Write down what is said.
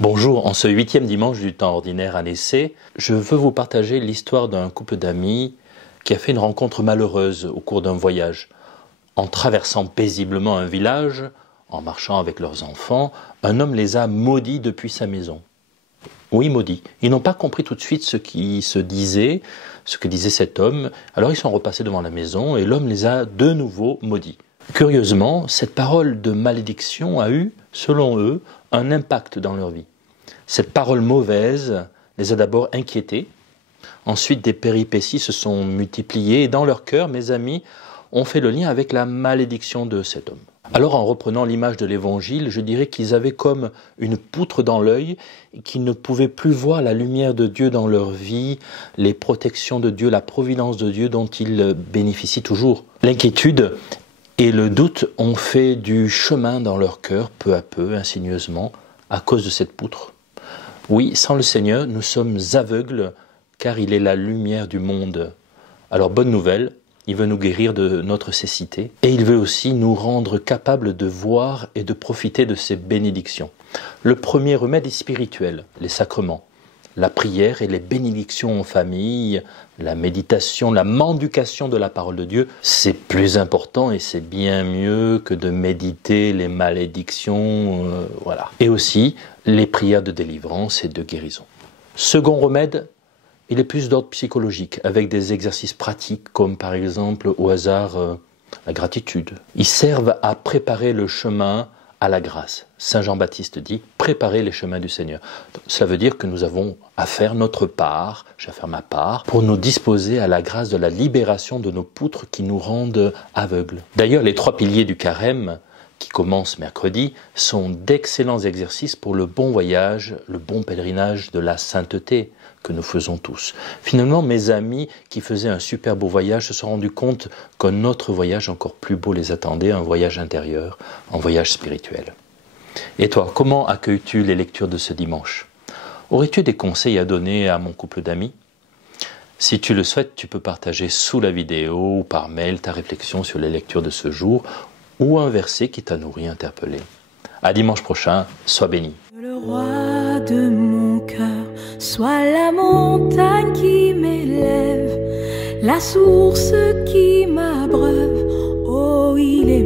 Bonjour, en ce 8e dimanche du temps ordinaire à l'essai, je veux vous partager l'histoire d'un couple d'amis qui a fait une rencontre malheureuse au cours d'un voyage. En traversant paisiblement un village, en marchant avec leurs enfants, un homme les a maudits depuis sa maison. Oui, maudits. Ils n'ont pas compris tout de suite ce que disait cet homme, alors ils sont repassés devant la maison et l'homme les a de nouveau maudits. Curieusement, cette parole de malédiction a eu, selon eux, un impact dans leur vie. Cette parole mauvaise les a d'abord inquiétés. Ensuite, des péripéties se sont multipliées et dans leur cœur, mes amis ont fait le lien avec la malédiction de cet homme. Alors, en reprenant l'image de l'Évangile, je dirais qu'ils avaient comme une poutre dans l'œil et qu'ils ne pouvaient plus voir la lumière de Dieu dans leur vie, les protections de Dieu, la providence de Dieu dont ils bénéficient toujours. L'inquiétude et le doute ont fait du chemin dans leur cœur, peu à peu, insigneusement, à cause de cette poutre. Oui, sans le Seigneur, nous sommes aveugles, car il est la lumière du monde. Alors, bonne nouvelle, il veut nous guérir de notre cécité, et il veut aussi nous rendre capables de voir et de profiter de ses bénédictions. Le premier remède est spirituel, les sacrements. La prière et les bénédictions en famille, la méditation, la mendication de la parole de Dieu, c'est plus important et c'est bien mieux que de méditer les malédictions, voilà. Et aussi les prières de délivrance et de guérison. Second remède, il est plus d'ordre psychologique, avec des exercices pratiques comme par exemple au hasard la gratitude. Ils servent à préparer le chemin à la grâce. Saint Jean-Baptiste dit « Préparez les chemins du Seigneur ». Cela veut dire que nous avons à faire notre part, j'ai à faire ma part, pour nous disposer à la grâce de la libération de nos poutres qui nous rendent aveugles. D'ailleurs, les 3 piliers du carême, qui commencent mercredi, sont d'excellents exercices pour le bon voyage, le bon pèlerinage de la sainteté que nous faisons tous. Finalement, mes amis qui faisaient un super beau voyage se sont rendus compte qu'un autre voyage encore plus beau les attendait, un voyage intérieur, un voyage spirituel. Et toi, comment accueilles-tu les lectures de ce dimanche? Aurais-tu des conseils à donner à mon couple d'amis? Si tu le souhaites, tu peux partager sous la vidéo ou par mail ta réflexion sur les lectures de ce jour ou un verset qui t'a nourri, interpellé. À dimanche prochain, sois béni. Le roi de mon cœur soit la montagne qui m'élève, la source qui m'abreuve. Oh, il est